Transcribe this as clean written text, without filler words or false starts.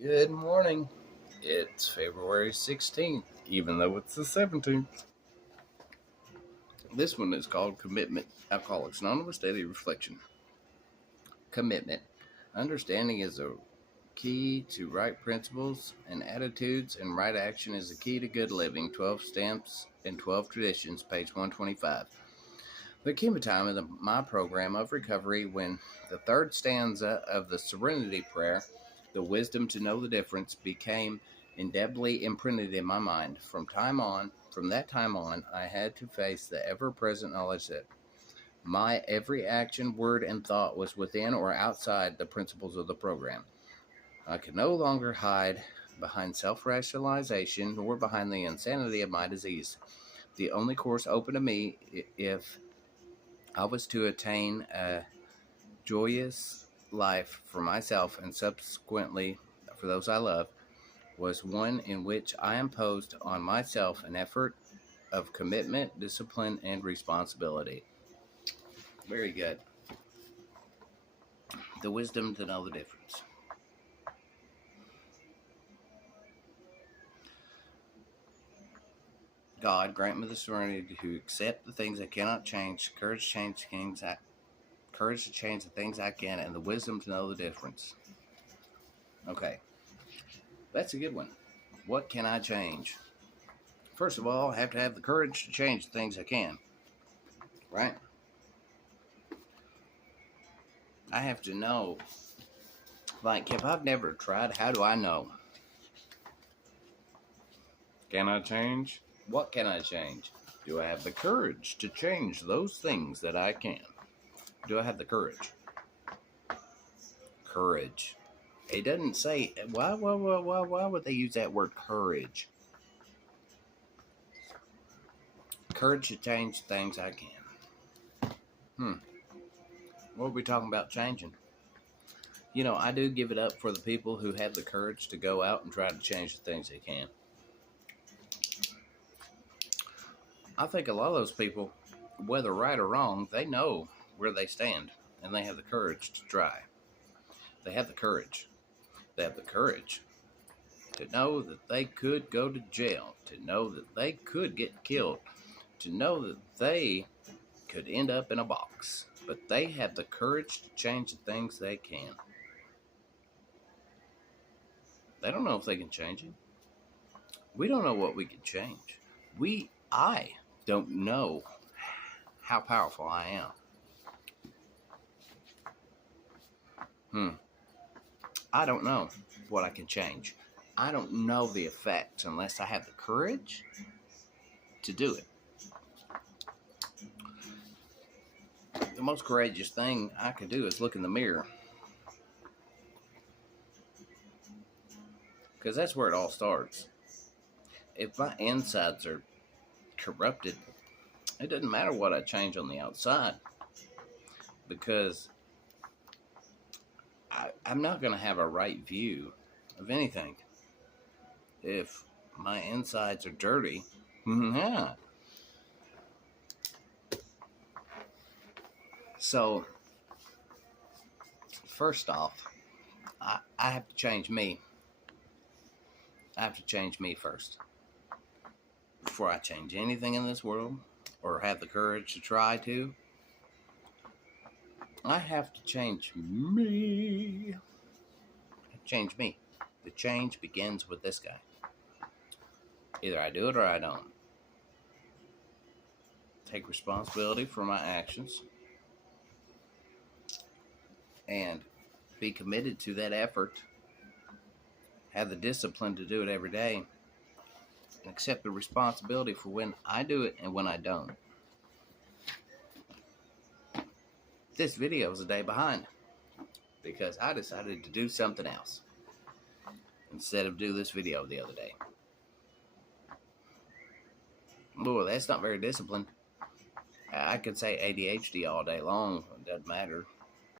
Good morning. It's February 16th, even though it's the 17th. This one is called Commitment, Alcoholics Anonymous Daily Reflection. Commitment. Understanding is a key to right principles and attitudes, and right action is the key to good living. 12 Stamps and 12 Traditions, page 125. There came a time in my program of recovery when the third stanza of the Serenity Prayer, the wisdom to know the difference, became indelibly imprinted in my mind. From that time on, I had to face the ever-present knowledge that my every action, word, and thought was within or outside the principles of the program. I could no longer hide behind self-rationalization nor behind the insanity of my disease. The only course open to me, if I was to attain a joyous life for myself and subsequently for those I love, was one in which I imposed on myself an effort of commitment, discipline, and responsibility. Very good. The wisdom to know the difference. God, grant me the serenity to accept the things I cannot change, courage to change the things I can, and the wisdom to know the difference. Okay, that's a good one. What can I change? First of all, I have to have the courage to change the things I can, right? I have to know, like, if I've never tried, how do I know? Can I change? What can I change? Do I have the courage to change those things that I can? Do I have the courage? Courage. It doesn't say, why would they use that word courage? Courage to change things I can. What are we talking about changing? You know, I do give it up for the people who have the courage to go out and try to change the things they can. I think a lot of those people, whether right or wrong, they know where they stand, and they have the courage to try. They have the courage. They have the courage to know that they could go to jail, to know that they could get killed, to know that they could end up in a box. But they have the courage to change the things they can. They don't know if they can change it. We don't know what we can change. I don't know how powerful I am. I don't know what I can change. I don't know the effects unless I have the courage to do it. The most courageous thing I could do is look in the mirror. Because that's where it all starts. If my insides are corrupted, it doesn't matter what I change on the outside. Because I'm not going to have a right view of anything. If my insides are dirty, yeah. So, first off, I have to change me. I have to change me first. Before I change anything in this world, or have the courage to try to, I have to change me. Change me. The change begins with this guy. Either I do it or I don't. Take responsibility for my actions and be committed to that effort. Have the discipline to do it every day. And accept the responsibility for when I do it and when I don't. This video is a day behind because I decided to do something else instead of do this video the other day. Boy, that's not very disciplined. I could say ADHD all day long. It doesn't matter.